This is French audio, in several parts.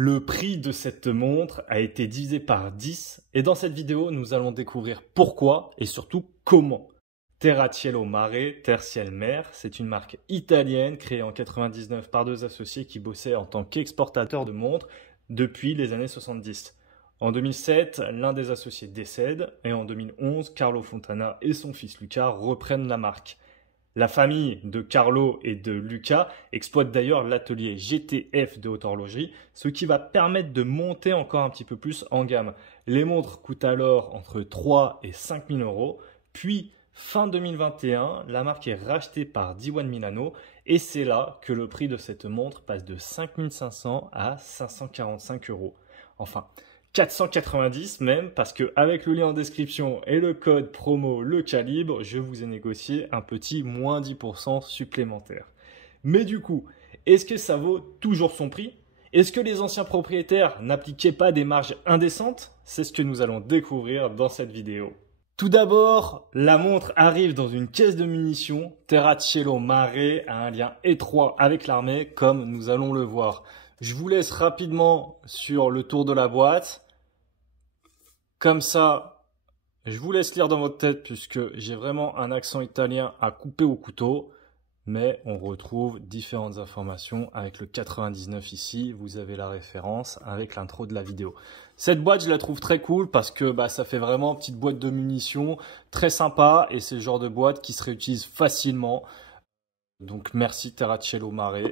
Le prix de cette montre a été divisé par 10 et dans cette vidéo, nous allons découvrir pourquoi et surtout comment. Terra Cielo Mare, Terre Ciel Mer, c'est une marque italienne créée en 99 par deux associés qui bossaient en tant qu'exportateurs de montres depuis les années 70. En 2007, l'un des associés décède et en 2011, Carlo Fontana et son fils Luca reprennent la marque. La famille de Carlo et de Luca exploite d'ailleurs l'atelier GTF de haute horlogerie, ce qui va permettre de monter encore un petit peu plus en gamme. Les montres coûtent alors entre 3 et 5 000 euros, puis fin 2021, la marque est rachetée par Diwan Milano et c'est là que le prix de cette montre passe de 5 500 à 545 euros. Enfin, 490 même, parce qu'avec le lien en description et le code promo le calibre, je vous ai négocié un petit moins 10% supplémentaire. Mais du coup, est-ce que ça vaut toujours son prix? Est-ce que les anciens propriétaires n'appliquaient pas des marges indécentes? C'est ce que nous allons découvrir dans cette vidéo. Tout d'abord, la montre arrive dans une caisse de munitions. Terra Cielo Mare a un lien étroit avec l'armée, comme nous allons le voir. Je vous laisse rapidement sur le tour de la boîte. Comme ça, je vous laisse lire dans votre tête puisque j'ai vraiment un accent italien à couper au couteau. Mais on retrouve différentes informations avec le 99 ici. Vous avez la référence avec l'intro de la vidéo. Cette boîte, je la trouve très cool parce que ça fait vraiment petite boîte de munitions, très sympa. Et c'est le genre de boîte qui se réutilise facilement. Donc merci Terra Cielo Mare.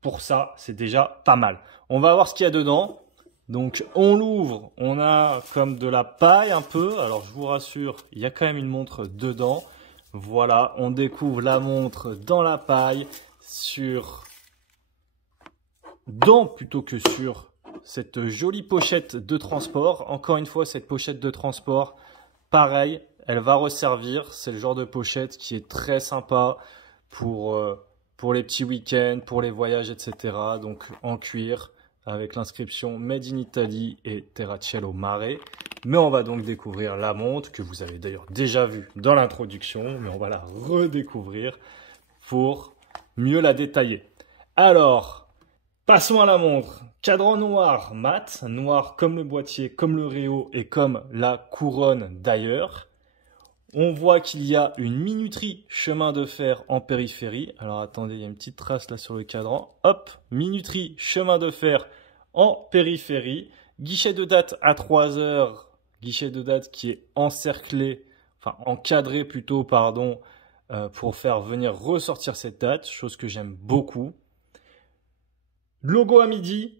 Pour ça, c'est déjà pas mal. On va voir ce qu'il y a dedans. Donc, on l'ouvre. On a comme de la paille un peu. Alors, je vous rassure, il y a quand même une montre dedans. Voilà, on découvre la montre dans la paille plutôt que sur cette jolie pochette de transport. Encore une fois, cette pochette de transport, pareil, elle va resservir. C'est le genre de pochette qui est très sympa pour les petits week-ends, pour les voyages, etc. Donc en cuir, avec l'inscription Made in Italy et Terra Cielo Mare. Mais on va donc découvrir la montre, que vous avez d'ailleurs déjà vue dans l'introduction, mais on va la redécouvrir pour mieux la détailler. Alors, passons à la montre. Cadran noir mat, noir comme le boîtier, comme le réo et comme la couronne d'ailleurs. On voit qu'il y a une minuterie chemin de fer en périphérie. Alors attendez, il y a une petite trace là sur le cadran. Hop, minuterie chemin de fer en périphérie. Guichet de date à 3 heures. Guichet de date qui est encadré plutôt, pour faire venir ressortir cette date. Chose que j'aime beaucoup. Logo à midi.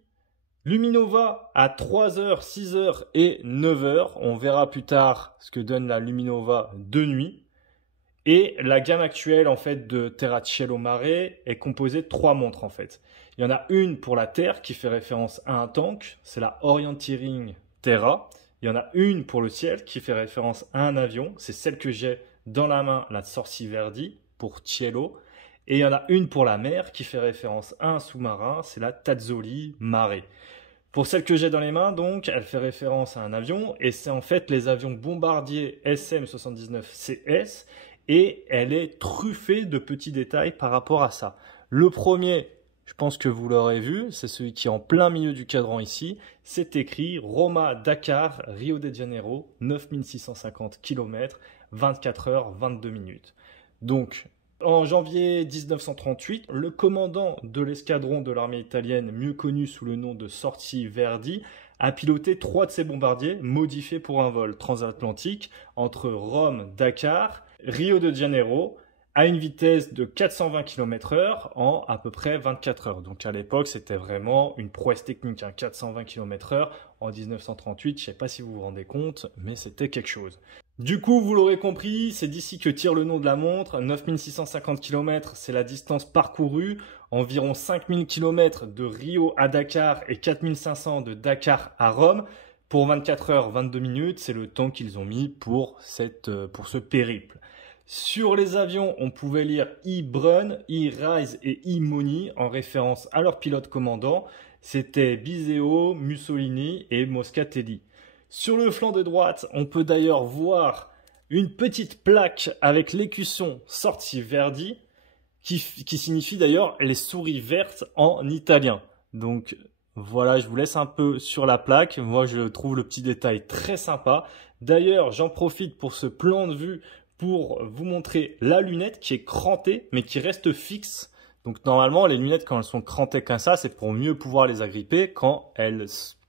Luminova à 3h, 6h et 9h. On verra plus tard ce que donne la Luminova de nuit. Et la gamme actuelle en fait de Terra Cielo Mare est composée de 3 montres en fait. Il y en a une pour la Terre qui fait référence à un tank, c'est la Orienteering Terra. Il y en a une pour le ciel qui fait référence à un avion, c'est celle que j'ai dans la main, la Sorci Verdi pour Cielo. Et il y en a une pour la mer qui fait référence à un sous-marin, c'est la Tazzoli Mare. Pour celle que j'ai dans les mains, donc, elle fait référence à un avion et c'est en fait les avions bombardiers SM-79CS et elle est truffée de petits détails par rapport à ça. Le premier, je pense que vous l'aurez vu, c'est celui qui est en plein milieu du cadran ici. C'est écrit Roma-Dakar, Rio de Janeiro, 9650 km, 24 heures, 22 minutes. Donc, en janvier 1938, le commandant de l'escadron de l'armée italienne, mieux connu sous le nom de Sorci Verdi, a piloté 3 de ses bombardiers modifiés pour un vol transatlantique entre Rome, Dakar, Rio de Janeiro, à une vitesse de 420 km/h en à peu près 24 heures. Donc à l'époque, c'était vraiment une prouesse technique, 420 km/h en 1938. Je ne sais pas si vous vous rendez compte, mais c'était quelque chose. Du coup, vous l'aurez compris, c'est d'ici que tire le nom de la montre. 9650 km, c'est la distance parcourue. Environ 5000 km de Rio à Dakar et 4500 de Dakar à Rome. Pour 24 heures, 22 minutes, c'est le temps qu'ils ont mis pour ce périple. Sur les avions, on pouvait lire E-Brun, E-Rise et E-Moni en référence à leur pilote commandant. C'était Biseo, Mussolini et Moscatelli. Sur le flanc de droite, on peut d'ailleurs voir une petite plaque avec l'écusson Sorci Verdi qui signifie d'ailleurs les souris vertes en italien. Donc Voilà, je vous laisse un peu sur la plaque. Moi, je trouve le petit détail très sympa. D'ailleurs, j'en profite pour ce plan de vue pour vous montrer la lunette qui est crantée, mais qui reste fixe. Donc, normalement, les lunettes, quand elles sont crantées comme ça, c'est pour mieux pouvoir les agripper quand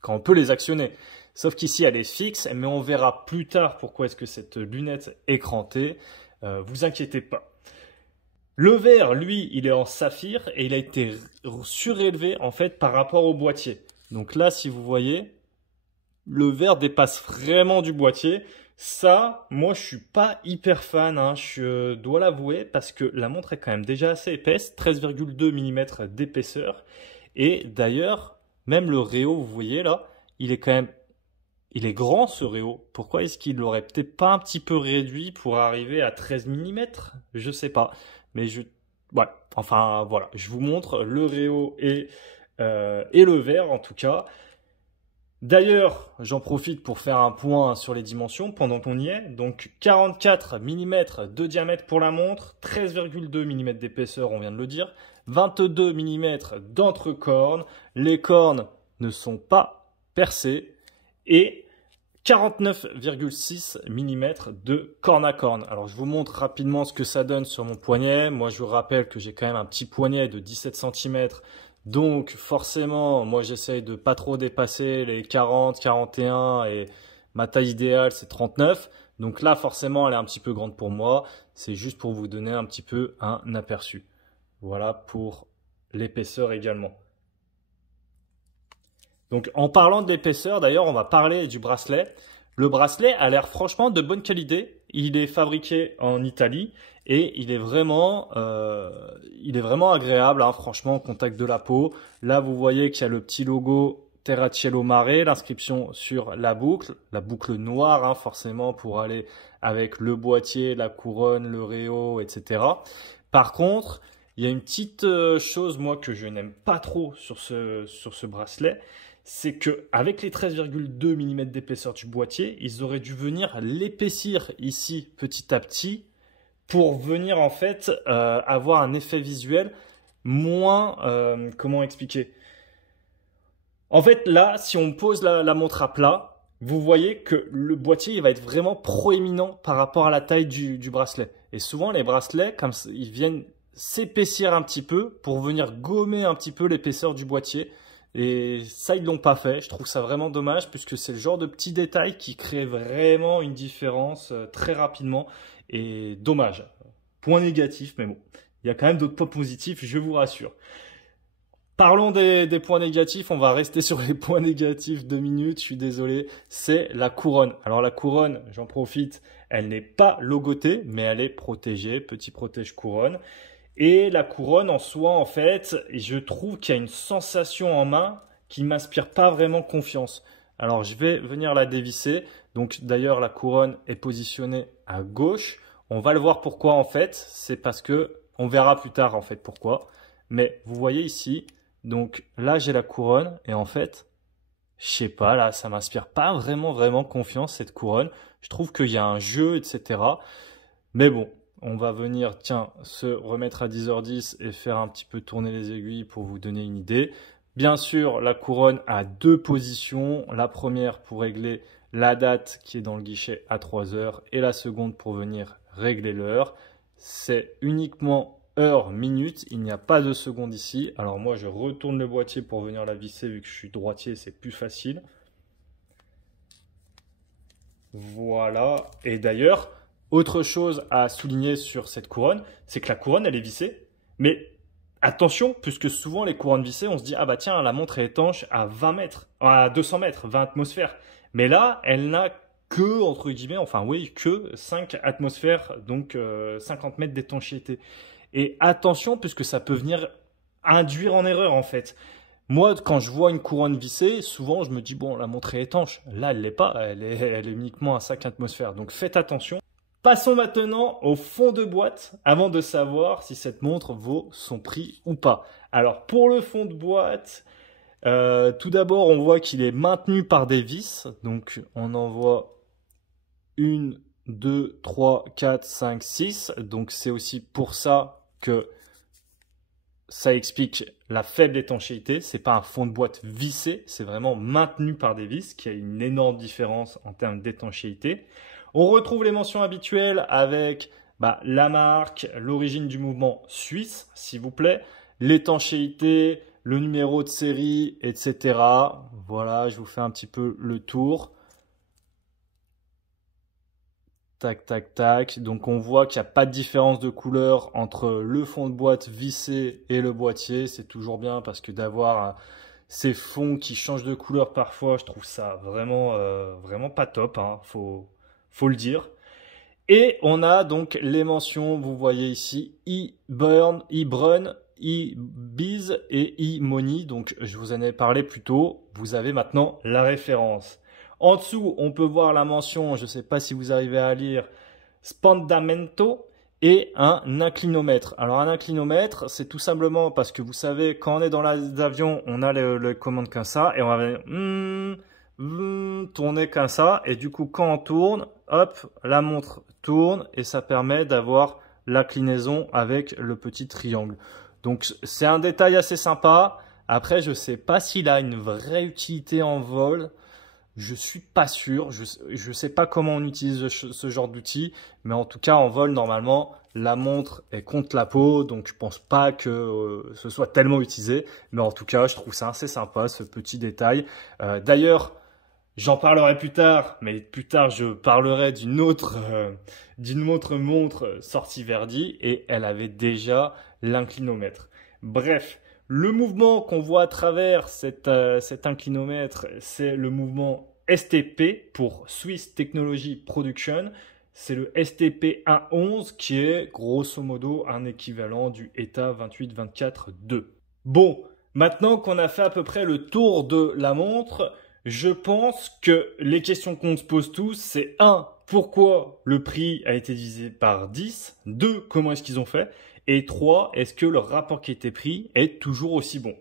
on peut les actionner. Sauf qu'ici, elle est fixe, mais on verra plus tard pourquoi est-ce que cette lunette est crantée. Vous inquiétez pas. Le verre, lui, il est en saphir et il a été surélevé en fait par rapport au boîtier. Donc là, si vous voyez, le verre dépasse vraiment du boîtier. Ça, moi, je suis pas hyper fan, hein, je dois l'avouer, parce que la montre est quand même déjà assez épaisse, 13,2 mm d'épaisseur. Et d'ailleurs, même le réo, vous voyez là, il est grand ce réo. Pourquoi est-ce qu'il l'aurait peut-être pas un petit peu réduit pour arriver à 13 mm? Je sais pas. Mais ouais, enfin voilà, je vous montre le réo et le verre en tout cas. D'ailleurs, j'en profite pour faire un point sur les dimensions pendant qu'on y est. Donc 44 mm de diamètre pour la montre, 13,2 mm d'épaisseur, on vient de le dire, 22 mm d'entrecorne. Les cornes ne sont pas percées et 49,6 mm de corne à corne. Alors je vous montre rapidement ce que ça donne sur mon poignet. Moi je vous rappelle que j'ai quand même un petit poignet de 17 cm. Donc forcément, moi j'essaye de pas trop dépasser les 40, 41 et ma taille idéale c'est 39. Donc là forcément elle est un petit peu grande pour moi. C'est juste pour vous donner un petit peu un aperçu. Voilà pour l'épaisseur également. Donc en parlant de l'épaisseur, d'ailleurs, on va parler du bracelet. Le bracelet a l'air franchement de bonne qualité. Il est fabriqué en Italie et il est vraiment agréable, hein, franchement, au contact de la peau. Là, vous voyez qu'il y a le petit logo Terracielo Mare, l'inscription sur la boucle noire, hein, forcément, pour aller avec le boîtier, la couronne, le réo, etc. Par contre, il y a une petite chose, moi, que je n'aime pas trop sur ce bracelet, c'est que avec les 13,2 mm d'épaisseur du boîtier, ils auraient dû venir l'épaissir ici petit à petit pour venir en fait avoir un effet visuel moins, comment expliquer? En fait là, si on pose la montre à plat, vous voyez que le boîtier il va être vraiment proéminent par rapport à la taille du bracelet. Et souvent les bracelets, comme ça, ils viennent s'épaissir un petit peu pour venir gommer un petit peu l'épaisseur du boîtier. Et ça, ils l'ont pas fait. Je trouve ça vraiment dommage puisque c'est le genre de petit détail qui crée vraiment une différence très rapidement. Et dommage. Point négatif, mais bon. Il y a quand même d'autres points positifs, je vous rassure. Parlons des points négatifs. On va rester sur les points négatifs 2 minutes. Je suis désolé. C'est la couronne. Alors la couronne, j'en profite. Elle n'est pas logotée, mais elle est protégée. Petit protège couronne. Et la couronne en soi, en fait, je trouve qu'il y a une sensation en main qui ne m'inspire pas vraiment confiance. Alors, je vais venir la dévisser. Donc, d'ailleurs, la couronne est positionnée à gauche. On va le voir pourquoi, en fait. C'est parce que, on verra plus tard, en fait, pourquoi. Mais vous voyez ici, donc là, j'ai la couronne. Et en fait, je sais pas, là, ça m'inspire pas vraiment confiance, cette couronne. Je trouve qu'il y a un jeu, etc. Mais bon. On va venir, tiens, se remettre à 10h10 et faire un petit peu tourner les aiguilles pour vous donner une idée. Bien sûr, la couronne a 2 positions. La première pour régler la date qui est dans le guichet à 3h et la seconde pour venir régler l'heure. C'est uniquement heure, minute. Il n'y a pas de seconde ici. Alors moi, je retourne le boîtier pour venir la visser vu que je suis droitier, c'est plus facile. Voilà. Et d'ailleurs, autre chose à souligner sur cette couronne, c'est que la couronne, elle est vissée. Mais attention, puisque souvent les couronnes vissées, on se dit, ah bah tiens, la montre est étanche à 20 mètres, à 200 mètres, 20 atmosphères. Mais là, elle n'a que, entre guillemets, enfin oui, que 5 atmosphères, donc 50 mètres d'étanchéité. Et attention, puisque ça peut venir induire en erreur en fait. Moi, quand je vois une couronne vissée, souvent je me dis, bon, la montre est étanche. Là, elle l'est pas, elle est uniquement à 5 atmosphères. Donc faites attention. Passons maintenant au fond de boîte avant de savoir si cette montre vaut son prix ou pas. Alors pour le fond de boîte, tout d'abord on voit qu'il est maintenu par des vis. Donc on en voit 1, 2, 3, 4, 5, 6. Donc c'est aussi pour ça que ça explique la faible étanchéité. C'est pas un fond de boîte vissé, c'est vraiment maintenu par des vis, qui a une énorme différence en termes d'étanchéité. On retrouve les mentions habituelles avec la marque, l'origine du mouvement suisse, s'il vous plaît, l'étanchéité, le numéro de série, etc. Voilà, je vous fais un petit peu le tour. Tac, tac, tac. Donc on voit qu'il n'y a pas de différence de couleur entre le fond de boîte vissé et le boîtier. C'est toujours bien parce que d'avoir ces fonds qui changent de couleur parfois, je trouve ça vraiment, vraiment pas top, hein. Faut le dire. Et on a donc les mentions, vous voyez ici, e-burn, e-brun, e-biz et e-money. Donc je vous en ai parlé plus tôt. Vous avez maintenant la référence. En dessous, on peut voir la mention, je ne sais pas si vous arrivez à lire, Spandamento et un inclinomètre. Alors un inclinomètre, c'est tout simplement parce que vous savez, quand on est dans l'avion, on a le commande comme ça et on va tourner comme ça. Et du coup, quand on tourne, hop, la montre tourne et ça permet d'avoir l'inclinaison avec le petit triangle. Donc c'est un détail assez sympa. Après, je ne sais pas s'il a une vraie utilité en vol. Je suis pas sûr, je sais pas comment on utilise ce genre d'outil, mais en tout cas en vol normalement la montre est contre la peau, donc je pense pas que ce soit tellement utilisé, mais en tout cas je trouve ça assez sympa ce petit détail. D'ailleurs j'en parlerai plus tard, mais plus tard je parlerai d'une autre montre sortie Verdi et elle avait déjà l'inclinomètre. Bref. Le mouvement qu'on voit à travers cet inclinomètre, c'est le mouvement STP pour Swiss Technology Production. C'est le STP 1.11 qui est grosso modo un équivalent du ETA 28-24-2. Bon, maintenant qu'on a fait à peu près le tour de la montre, je pense que les questions qu'on se pose tous, c'est 1. Pourquoi le prix a été divisé par 10 ? 2. Comment est-ce qu'ils ont fait ? Et 3, est-ce que le rapport qualité-prix est toujours aussi bon?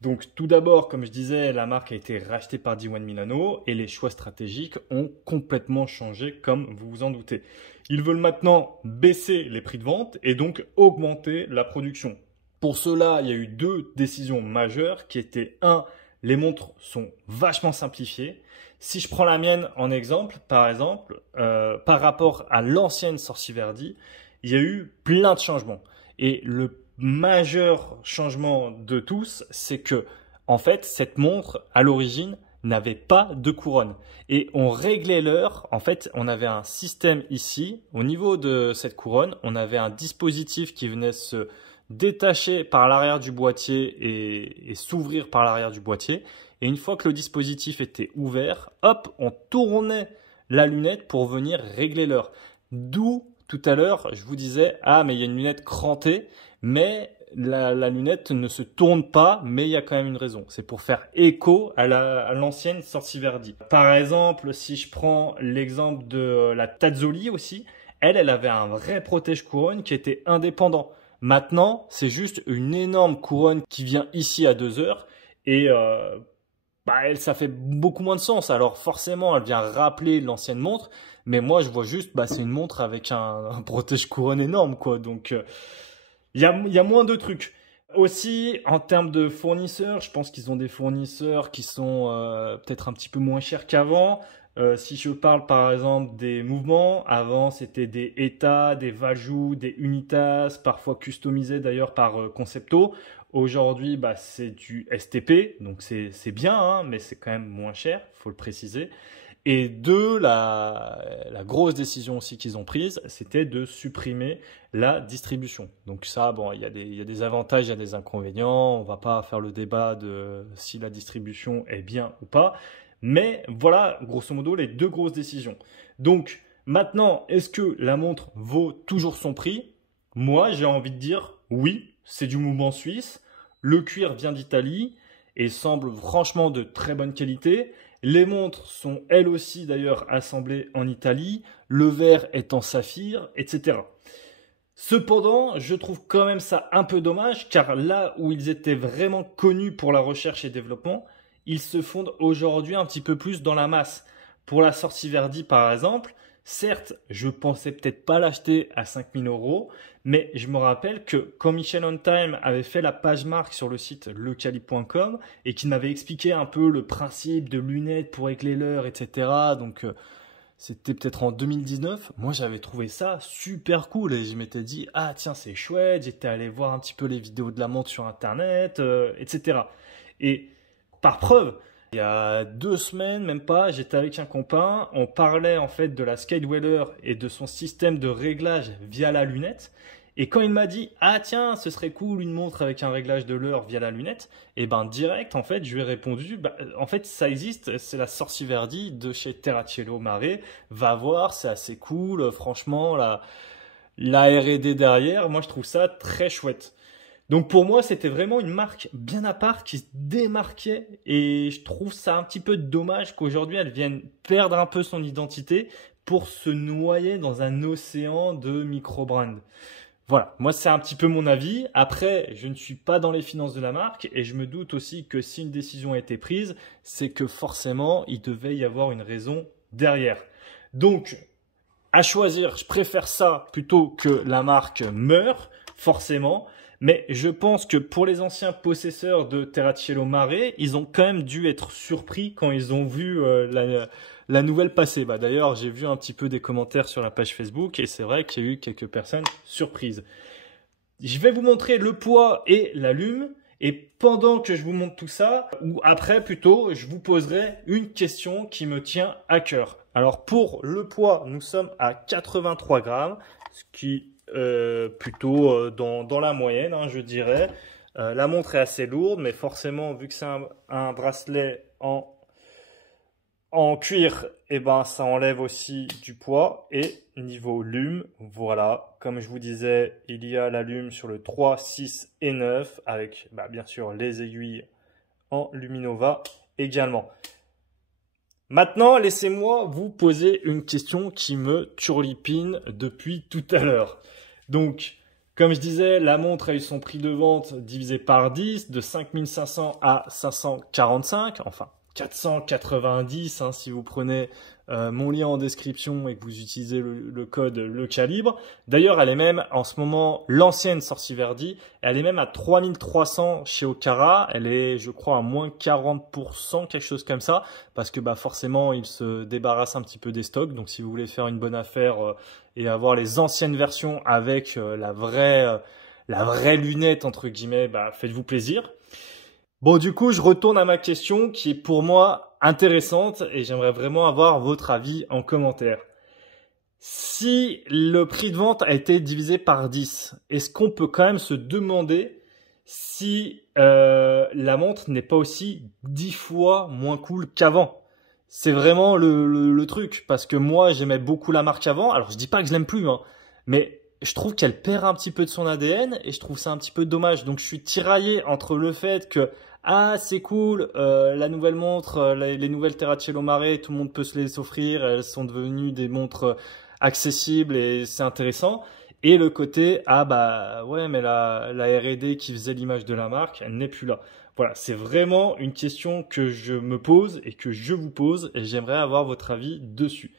Donc tout d'abord, comme je disais, la marque a été rachetée par D1 Milano et les choix stratégiques ont complètement changé comme vous vous en doutez. Ils veulent maintenant baisser les prix de vente et donc augmenter la production. Pour cela, il y a eu 2 décisions majeures qui étaient 1, les montres sont vachement simplifiées. Si je prends la mienne en exemple, par rapport à l'ancienne Sorci Verdi, il y a eu plein de changements. Et le majeur changement de tous, c'est que, en fait, cette montre, à l'origine, n'avait pas de couronne. Et on réglait l'heure. En fait, on avait un système ici. Au niveau de cette couronne, on avait un dispositif qui venait se détacher par l'arrière du boîtier et s'ouvrir par l'arrière du boîtier. Et une fois que le dispositif était ouvert, hop, on tournait la lunette pour venir régler l'heure. D'où tout à l'heure, je vous disais, ah, mais il y a une lunette crantée, mais la lunette ne se tourne pas, mais il y a quand même une raison. C'est pour faire écho à l'ancienne Sorci Verdi. Par exemple, si je prends l'exemple de la Tazzoli aussi, elle avait un vrai protège-couronne qui était indépendant. Maintenant, c'est juste une énorme couronne qui vient ici à 2 heures et ça fait beaucoup moins de sens. Alors forcément, elle vient rappeler l'ancienne montre, mais moi je vois juste, c'est une montre avec un protège-couronne énorme, quoi. Donc il y a moins de trucs. Aussi, en termes de fournisseurs, je pense qu'ils ont des fournisseurs qui sont peut-être un petit peu moins chers qu'avant. Si je parle par exemple des mouvements, avant c'était des ETA, des Valjoux, des Unitas, parfois customisés d'ailleurs par Concepto. Aujourd'hui, c'est du STP, donc c'est bien, hein, mais c'est quand même moins cher, faut le préciser. Et 2, la grosse décision aussi qu'ils ont prise, c'était de supprimer la distribution. Donc ça, bon, il y a des avantages, il y a des inconvénients. On va pas faire le débat de si la distribution est bien ou pas. Mais voilà, grosso modo, les 2 grosses décisions. Donc maintenant, est-ce que la montre vaut toujours son prix? Moi, j'ai envie de dire oui, c'est du mouvement suisse. Le cuir vient d'Italie et semble franchement de très bonne qualité. Les montres sont elles aussi d'ailleurs assemblées en Italie. Le verre est en saphir, etc. Cependant, je trouve quand même ça un peu dommage car là où ils étaient vraiment connus pour la recherche et développement, ils se fondent aujourd'hui un petit peu plus dans la masse. Pour la Sorci Verdi par exemple, Certes, je pensais peut-être pas l'acheter à 5000 €, mais je me rappelle que quand Michel On Time avait fait la page marque sur le site lecalibre.com et qu'il m'avait expliqué un peu le principe de lunettes pour régler l'heure, etc. Donc, c'était peut-être en 2019. Moi, j'avais trouvé ça super cool et je m'étais dit, ah tiens, c'est chouette. J'étais allé voir un petit peu les vidéos de la montre sur Internet, etc. Et par preuve, il y a 2 semaines, même pas, j'étais avec un copain, on parlait en fait de la Skydweller et de son système de réglage via la lunette. Et quand il m'a dit, ah tiens, ce serait cool une montre avec un réglage de l'heure via la lunette, et ben direct, en fait, je lui ai répondu, bah, en fait, ça existe, c'est la Sorci Verdi de chez Terracielo Mare, va voir, c'est assez cool, franchement, la R&D derrière, moi je trouve ça très chouette. Donc pour moi, c'était vraiment une marque bien à part qui se démarquait et je trouve ça un petit peu dommage qu'aujourd'hui elle vienne perdre un peu son identité pour se noyer dans un océan de micro-brands. Voilà, moi c'est un petit peu mon avis. Après, je ne suis pas dans les finances de la marque et je me doute aussi que si une décision a été prise, c'est que forcément il devait y avoir une raison derrière. Donc, à choisir, je préfère ça plutôt que la marque meure, forcément. Mais je pense que pour les anciens possesseurs de Terracielo Mare, ils ont quand même dû être surpris quand ils ont vu la nouvelle passer. Bah, d'ailleurs, j'ai vu un petit peu des commentaires sur la page Facebook et c'est vrai qu'il y a eu quelques personnes surprises. Je vais vous montrer le poids et la lume. Et pendant que je vous montre tout ça, ou après plutôt, je vous poserai une question qui me tient à cœur. Alors pour le poids, nous sommes à 83 grammes, ce qui plutôt dans la moyenne, hein, je dirais. La montre est assez lourde, mais forcément, vu que c'est un bracelet en cuir, et ben, ça enlève aussi du poids. Et niveau lume, voilà, comme je vous disais, il y a la lume sur le 3, 6 et 9, avec bien sûr les aiguilles en Luminova également. Maintenant, laissez-moi vous poser une question qui me turlupine depuis tout à l'heure. Donc, comme je disais, la montre a eu son prix de vente divisé par 10, de 5500 à 545, enfin 490 hein, si vous prenez mon lien en description et que vous utilisez le code LECALIBRE. D'ailleurs, elle est même en ce moment, l'ancienne Sorci Verdi, elle est même à 3300 chez Ocara. Elle est, je crois, à moins 40%, quelque chose comme ça, parce que forcément, ils se débarrassent un petit peu des stocks. Donc, si vous voulez faire une bonne affaire et avoir les anciennes versions avec la vraie lunette, entre guillemets, faites-vous plaisir. Bon, du coup, je retourne à ma question qui est pour moi intéressante et j'aimerais vraiment avoir votre avis en commentaire. Si le prix de vente a été divisé par 10, est-ce qu'on peut quand même se demander si la montre n'est pas aussi 10 fois moins cool qu'avant? C'est vraiment le truc, parce que moi, j'aimais beaucoup la marque avant. Alors, je dis pas que je l'aime plus, hein, mais je trouve qu'elle perd un petit peu de son ADN et je trouve ça un petit peu dommage. Donc, je suis tiraillé entre le fait que c'est cool, la nouvelle montre, les nouvelles Terracielo Mare, tout le monde peut se les offrir, elles sont devenues des montres accessibles et c'est intéressant. Et le côté, ouais, mais la R&D qui faisait l'image de la marque, elle n'est plus là. Voilà, c'est vraiment une question que je me pose et que je vous pose et j'aimerais avoir votre avis dessus.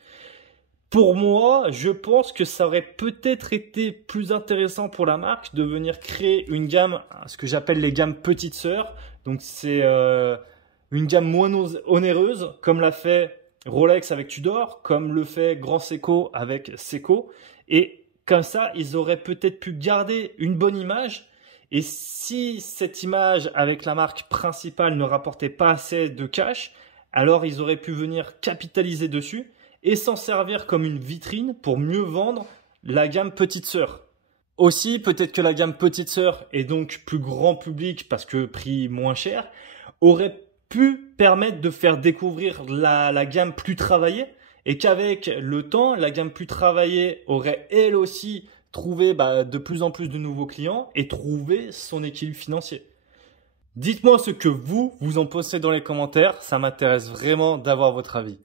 Pour moi, je pense que ça aurait peut-être été plus intéressant pour la marque de venir créer une gamme, ce que j'appelle les gammes petites sœurs. Donc c'est une gamme moins onéreuse, comme l'a fait Rolex avec Tudor, comme le fait Grand Seiko avec Seiko. Et comme ça, ils auraient peut-être pu garder une bonne image. Et si cette image avec la marque principale ne rapportait pas assez de cash, alors ils auraient pu venir capitaliser dessus et s'en servir comme une vitrine pour mieux vendre la gamme petite sœur. Aussi, peut-être que la gamme petite sœur et donc plus grand public parce que prix moins cher, aurait pu permettre de faire découvrir la gamme plus travaillée et qu'avec le temps, la gamme plus travaillée aurait elle aussi trouvé de plus en plus de nouveaux clients et trouvé son équilibre financier. Dites-moi ce que vous en pensez dans les commentaires, ça m'intéresse vraiment d'avoir votre avis.